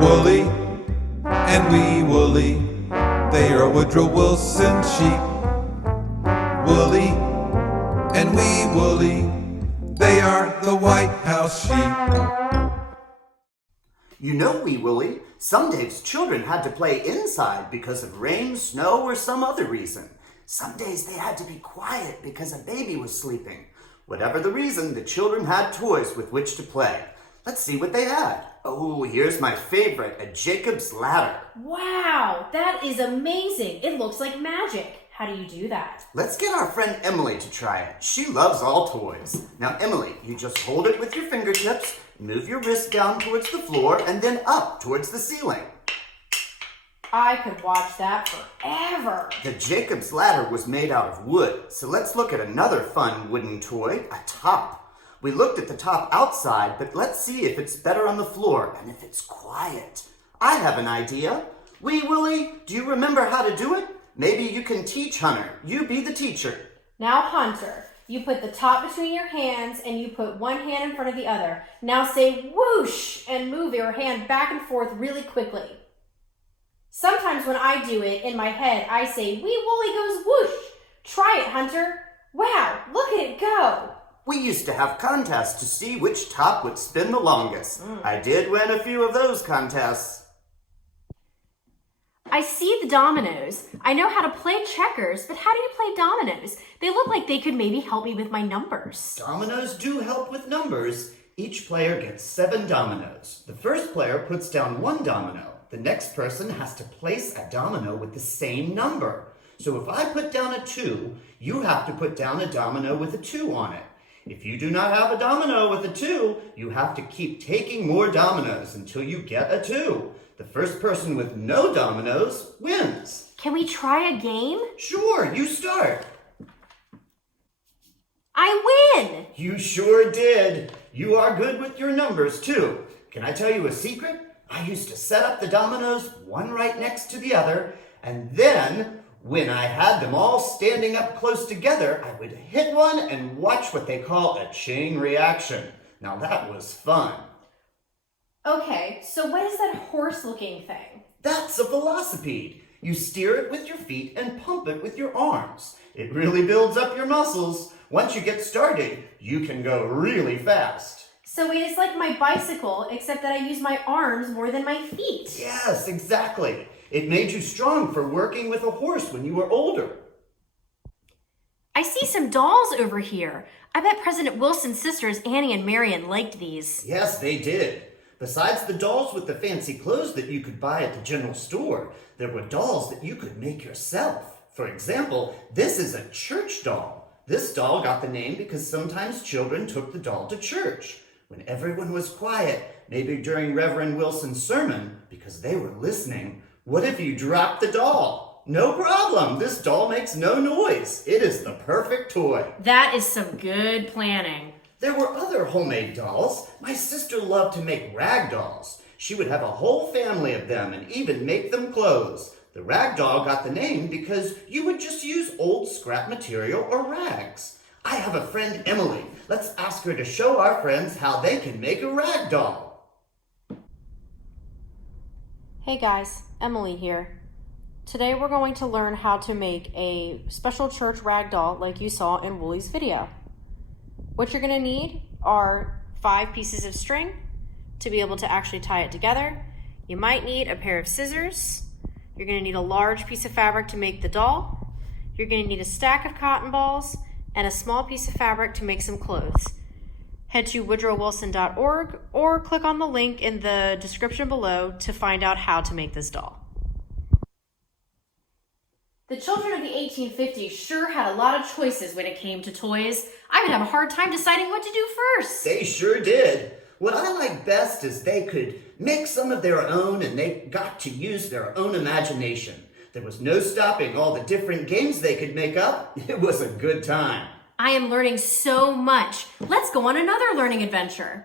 Woolly and wee Woolly, they are Woodrow Wilson sheep. Woolly and wee Woolly, they are the White House sheep. You know, Wee Willie, some days children had to play inside because of rain, snow, or some other reason. Some days they had to be quiet because a baby was sleeping. Whatever the reason, the children had toys with which to play. Let's see what they had. Oh, here's my favorite, a Jacob's ladder. Wow, that is amazing. It looks like magic. How do you do that? Let's get our friend Emily to try it. She loves all toys. Now, Emily, you just hold it with your fingertips, move your wrist down towards the floor, and then up towards the ceiling. I could watch that forever. The Jacob's ladder was made out of wood, so let's look at another fun wooden toy, a top. We looked at the top outside, but let's see if it's better on the floor and if it's quiet. I have an idea. Wee Willie, do you remember how to do it? Maybe you can teach Hunter. You be the teacher. Now, Hunter, you put the top between your hands and you put one hand in front of the other. Now say whoosh and move your hand back and forth really quickly. Sometimes when I do it in my head, I say, Wee Woolly goes whoosh. Try it, Hunter. Wow, look at it go. We used to have contests to see which top would spin the longest. I did win a few of those contests. I see the dominoes. I know how to play checkers, but how do you play dominoes? They look like they could maybe help me with my numbers. Dominoes do help with numbers. Each player gets 7 dominoes. The first player puts down 1 domino. The next person has to place a domino with the same number. So if I put down a 2, you have to put down a domino with a 2 on it. If you do not have a domino with a 2, you have to keep taking more dominoes until you get a 2. The first person with no dominoes wins. Can we try a game? Sure, you start. I win! You sure did. You are good with your numbers, too. Can I tell you a secret? I used to set up the dominoes, one right next to the other, and then, when I had them all standing up close together, I would hit one and watch what they call a chain reaction. Now that was fun. Okay, so what is that horse-looking thing? That's a velocipede. You steer it with your feet and pump it with your arms. It really builds up your muscles. Once you get started, you can go really fast. So it is like my bicycle, except that I use my arms more than my feet. Yes, exactly. It made you strong for working with a horse when you were older. I see some dolls over here. I bet President Wilson's sisters, Annie and Marion, liked these. Yes, they did. Besides the dolls with the fancy clothes that you could buy at the general store, there were dolls that you could make yourself. For example, this is a church doll. This doll got the name because sometimes children took the doll to church. When everyone was quiet, maybe during Reverend Wilson's sermon, because they were listening, what if you dropped the doll? No problem. This doll makes no noise. It is the perfect toy. That is some good planning. There were other homemade dolls. My sister loved to make rag dolls. She would have a whole family of them and even make them clothes. The rag doll got the name because you would just use old scrap material or rags. I have a friend, Emily. Let's ask her to show our friends how they can make a rag doll. Hey guys, Emily here. Today we're going to learn how to make a special church rag doll like you saw in Woolly's video. What you're going to need are 5 pieces of string to be able to actually tie it together. You might need a pair of scissors. You're going to need a large piece of fabric to make the doll. You're going to need a stack of cotton balls and a small piece of fabric to make some clothes. Head to woodrowwilson.org or click on the link in the description below to find out how to make this doll. The children of the 1850s sure had a lot of choices when it came to toys. I would have a hard time deciding what to do first. They sure did. What I like best is they could make some of their own and they got to use their own imagination. There was no stopping all the different games they could make up. It was a good time. I am learning so much. Let's go on another learning adventure.